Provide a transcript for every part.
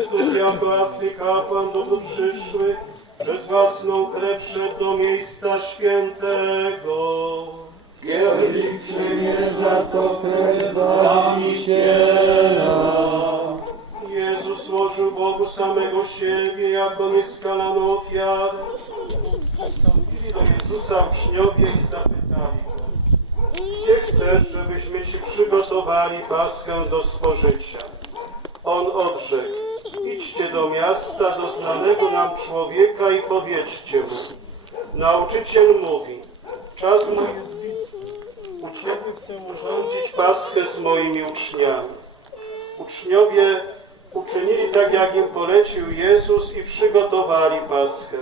Chrystus jako arcykapłan do przyszły, przez własną krew do miejsca świętego. Kielich przymierza to krew Zbawiciela. Jezus złożył Bogu samego siebie jako nieskalaną ofiarę. Przystąpili do Jezusa uczniowie i zapytali go, gdzie chcesz, żebyśmy Ci przygotowali Paschę do spożycia? On odrzekł, idźcie do miasta, do nam człowieka i powiedzcie mu. Nauczyciel mówi, czas mój Uczniowie chcą urządzić Paschę z moimi uczniami. Uczniowie uczynili tak, jak im polecił Jezus i przygotowali Paschę.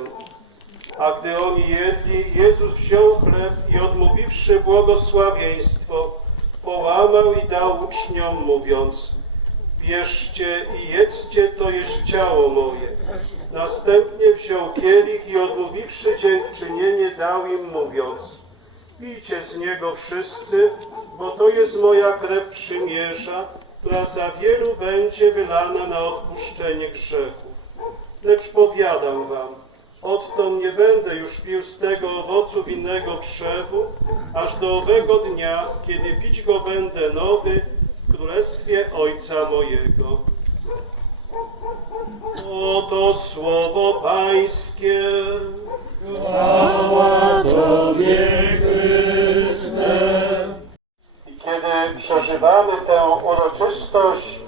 A gdy oni jedli, Jezus wziął chleb i odmówiwszy błogosławieństwo, połamał i dał uczniom, mówiąc Bierzcie i jedzcie, to jest ciało moje. Następnie wziął kielich i odmówiwszy dziękczynienie, dał im, mówiąc Pijcie z niego wszyscy, bo to jest moja krew przymierza, która za wielu będzie wylana na odpuszczenie grzechów. Lecz powiadam wam, odtąd nie będę już pił z tego owocu winnego krzewu, aż do owego dnia, kiedy pić go będę nowy w królestwie Ojca mojego. Oto słowo Pańskie. I przeżywamy tę uroczystość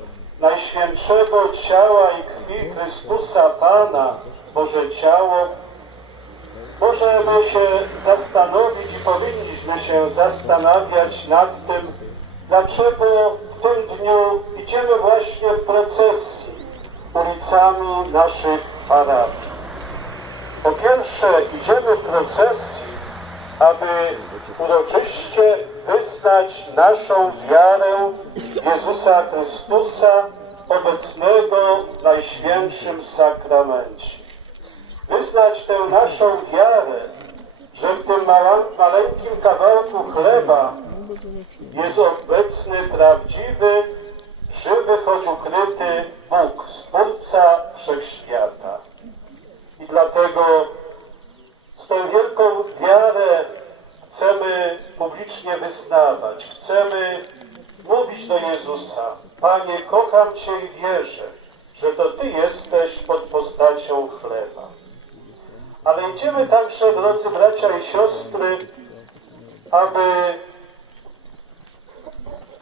Najświętszego ciała i krwi Chrystusa Pana, Boże ciało, możemy się zastanowić i powinniśmy się zastanawiać nad tym, dlaczego w tym dniu idziemy właśnie w procesji ulicami naszych parafii. Po pierwsze, idziemy w procesji, aby uroczyście wyznać naszą wiarę Jezusa Chrystusa obecnego w Najświętszym Sakramencie. Wyznać tę naszą wiarę, że w tym maleńkim kawałku chleba jest obecny prawdziwy, żywy, choć ukryty Bóg, Stwórca Wszechświata. I dlatego z tą wielką wiarę chcemy publicznie wyznawać, chcemy mówić do Jezusa, Panie, kocham Cię i wierzę, że to Ty jesteś pod postacią chleba. Ale idziemy także, drodzy bracia i siostry, aby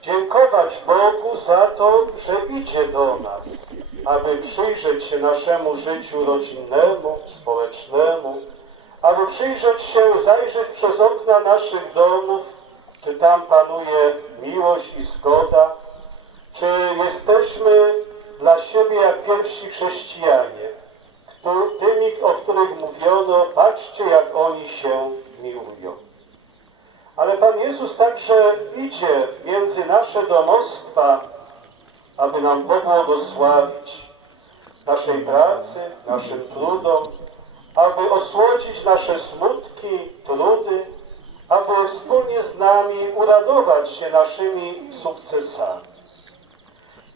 dziękować Bogu za to, że idzie do nas, aby przyjrzeć się naszemu życiu rodzinnemu, społecznemu, aby przyjrzeć się, zajrzeć przez okna naszych domów, czy tam panuje miłość i zgoda, czy jesteśmy dla siebie jak pierwsi chrześcijanie, tymi, o których mówiono, patrzcie jak oni się miłują. Ale Pan Jezus także idzie między nasze domostwa, aby nam pobłogosławić naszej pracy, naszym trudom, aby osłodzić nasze smutki, trudy, aby wspólnie z nami uradować się naszymi sukcesami.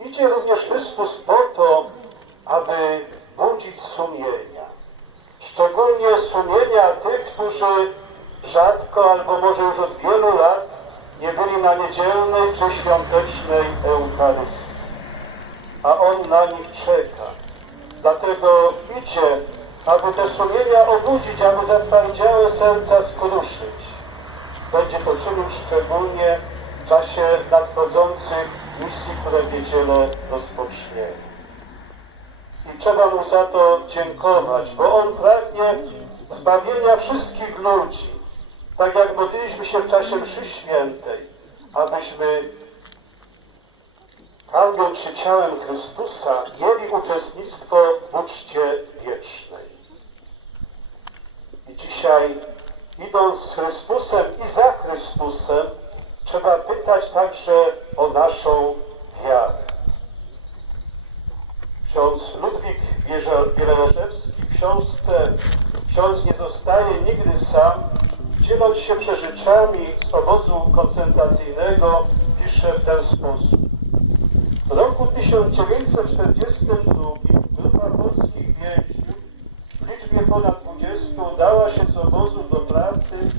Idzie również Chrystus po to, aby budzić sumienia. Szczególnie sumienia tych, którzy rzadko albo może już od wielu lat nie byli na niedzielnej czy świątecznej Eucharystii. A On na nich czeka. Dlatego idzie, aby te sumienia obudzić, aby zatwardziałe serca skruszyć. Będzie to czynił szczególnie w czasie nadchodzących misji, które w niedzielę rozpoczniemy. I trzeba Mu za to dziękować, bo On pragnie zbawienia wszystkich ludzi. Tak jak modliliśmy się w czasie mszy świętej. abyśmy tak będąc ciałem Chrystusa mieli uczestnictwo w uczcie wiecznej. I dzisiaj, idąc z Chrystusem i za Chrystusem, trzeba pytać także o naszą wiarę. Ksiądz Ludwik Wieleleżewski w książce Ksiądz nie zostaje nigdy sam, dzieląc się przeżyczami z obozu koncentracyjnego, pisze w ten sposób. W roku 1942 grupa polskich więźniów w liczbie ponad 20 udała się z obozu do pracy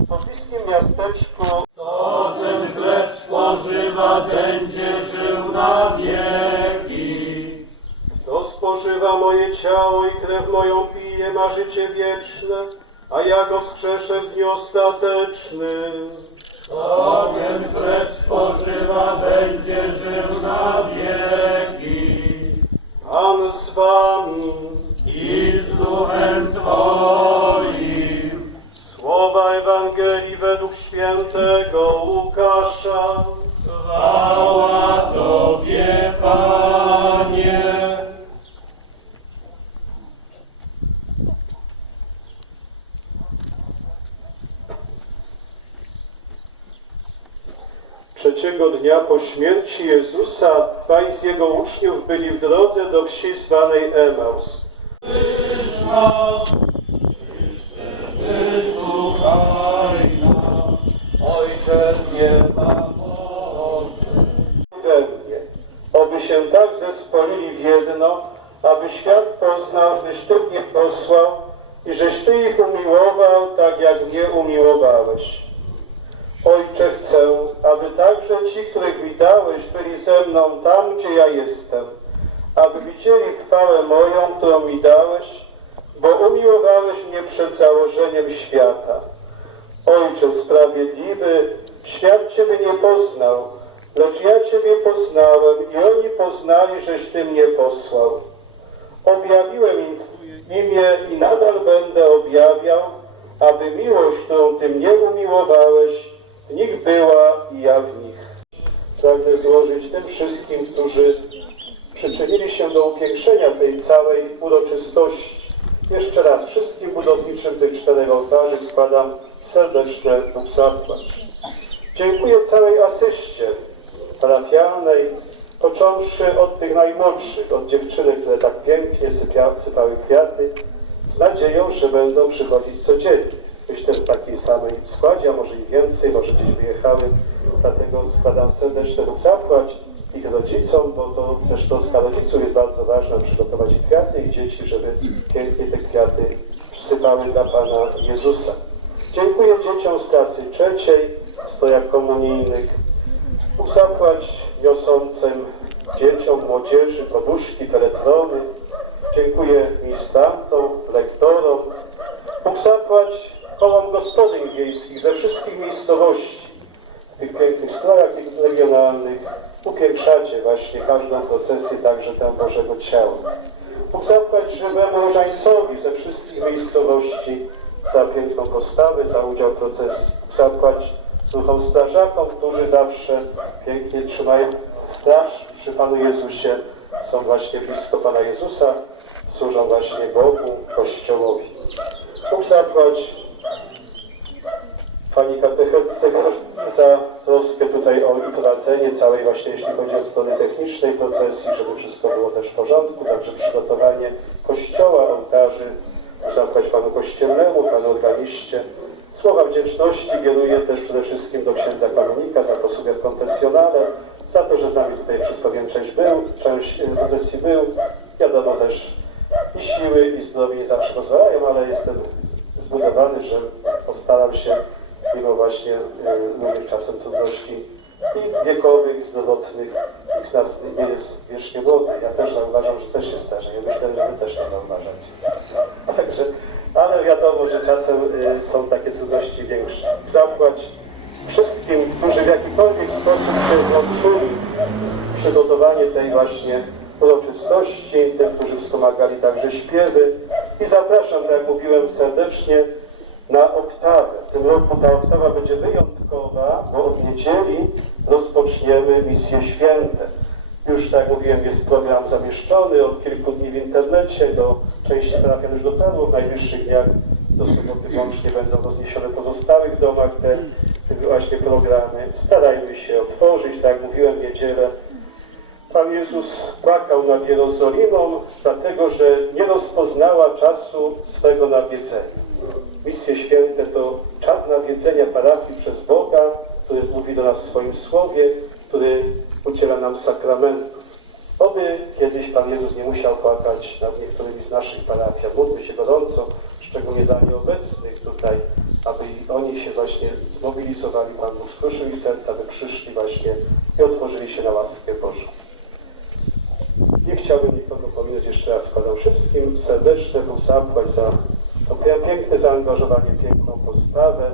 w pobliskim miasteczku To ten chleb spożywa, będzie żył na wieki. Kto spożywa moje ciało i krew moją pije, ma życie wieczne, a ja go wskrzeszę w dniu ostatecznym. Ten chleb spożywa, będzie żył na wieki. Pan z wami. I z duchem Twoim. Słowa Ewangelii według świętego Łukasza. Chwała Tobie, Panie. Trzeciego dnia po śmierci Jezusa dwaj z jego uczniów byli w drodze do wsi zwanej Emaus. Ojcze nieba oby się tak zespolili w jedno, aby świat poznał, żeś Ty mnie posłał i żeś Ty ich umiłował, tak jak mnie umiłowałeś. Ojcze, chcę, aby także ci, których mi dałeś, byli ze mną tam, gdzie ja jestem, aby widzieli chwałę moją, którą mi dałeś, bo umiłowałeś mnie przed założeniem świata. Ojcze sprawiedliwy, świat Ciebie nie poznał, lecz ja Ciebie poznałem i oni poznali, żeś Ty mnie posłał. Objawiłem im imię i nadal będę objawiał, aby miłość, którą Ty mnie umiłowałeś, nich była i ja w nich. Pragnę złożyć tym wszystkim, którzy przyczynili się do upiększenia tej całej uroczystości. Jeszcze raz wszystkim budowniczym tych czterech ołtarzy składam serdeczne zapłać. Dziękuję całej asyście parafialnej, począwszy od tych najmłodszych, od dziewczynek, które tak pięknie sypia, sypały kwiaty, z nadzieją, że będą przychodzić codziennie. Myślę, w takiej samej składzie, a może i więcej, może gdzieś wyjechały. Dlatego składam serdeczne zapłać ich rodzicom, bo to też troska rodziców jest bardzo ważna, przygotować kwiaty i dzieci, żeby pięknie te kwiaty przysypały dla Pana Jezusa. Dziękuję dzieciom z klasy trzeciej, strojach komunijnych. Zapłać niosącym dzieciom, młodzieży, poduszki, peletrony. Dziękuję ministrantom, lektorom. Bóg zapłać kołom gospodyń wiejskich ze wszystkich miejscowości. W tych pięknych strojach tych regionalnych upiększacie właśnie każdą procesję, także tę Bożego Ciała. Zapłać żywemu różańcowi ze wszystkich miejscowości za piękną postawę, za udział w procesji. Bóg zapłać duchom strażakom, którzy zawsze pięknie trzymają straż przy Panu Jezusie, są właśnie blisko Pana Jezusa, służą właśnie Bogu, Kościołowi. Zapłać Pani katechetce za troskę tutaj o prowadzenie całej właśnie, jeśli chodzi o strony technicznej procesji, żeby wszystko było też w porządku, także przygotowanie kościoła, ołtarzy, zapłać Panu Kościelnemu, Panu Organiście. Słowa wdzięczności kieruję też przede wszystkim do księdza kanonika za posługę w konfesjonale, za to, że z nami tutaj przez pewien część był, część e, procesji był. Wiadomo też i siły, i zdrowie nie zawsze pozwalają, ale jestem zbudowany, że postaram się mimo właśnie e, różnych czasem trudności i wiekowych, zdrowotnych. Nikt z nas nie jest wiecznie młody. Ja też zauważam, że też się starzeję. Myślę, że wy też to zauważacie. Także, ale wiadomo, że czasem y, są takie trudności większe. Zapłać wszystkim, którzy w jakikolwiek sposób się włączyli w przygotowanie tej właśnie uroczystości, tym, którzy wspomagali także śpiewy. I zapraszam, tak jak mówiłem serdecznie, na oktawę. W tym roku ta oktawa będzie wyjątkowa, bo od niedzieli rozpoczniemy misje święte. Już tak mówiłem, jest program zamieszczony od kilku dni w internecie, do części parafian już dotarło, w najbliższych dniach do soboty wyłącznie będą rozniesione w pozostałych domach te, te właśnie programy. Starajmy się otworzyć, tak jak mówiłem, niedzielę Pan Jezus płakał nad Jerozolimą, dlatego że nie rozpoznała czasu swego nawiedzenia. Misje święte to czas nawiedzenia parafii przez Boga, który mówi do nas w swoim słowie, który udziela nam sakramentów. Oby kiedyś Pan Jezus nie musiał płakać nad niektórymi z naszych parafii. Módlmy się gorąco, szczególnie za nieobecnych tutaj, aby oni się właśnie zmobilizowali, Pan Bóg ich serca, aby przyszli właśnie i otworzyli się na łaskę Bożą. Nie chciałbym nikogo pominąć jeszcze raz składam wszystkim serdeczne Bóg zapłać za pie- piękne zaangażowanie, piękną postawę.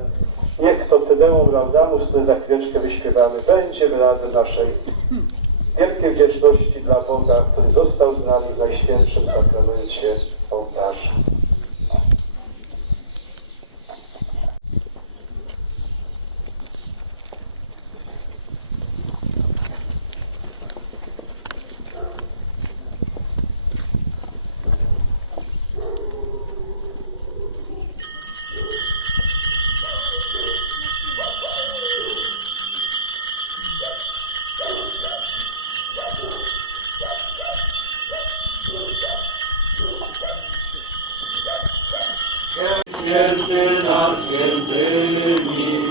Niech to Tedeum Laudamus, które za chwileczkę wyśpiewamy, będzie wyrazem naszej wielkiej wdzięczności dla Boga, który został z nami w Najświętszym Sakramencie ołtarza. Świętymi,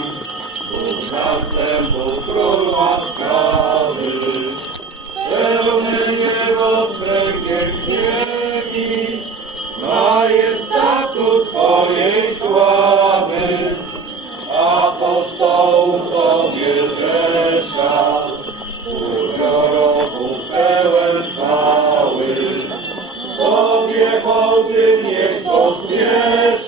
Bóg następów król łaskawy, pełny Jego piękniemi, majestatu Twojej sławy, apostołów Tobie rzesza, ubioroków pełen chwały. Tobie hołdy niech pospiesza,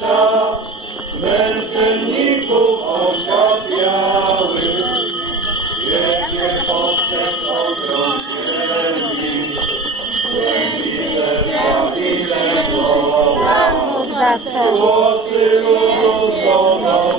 słowa,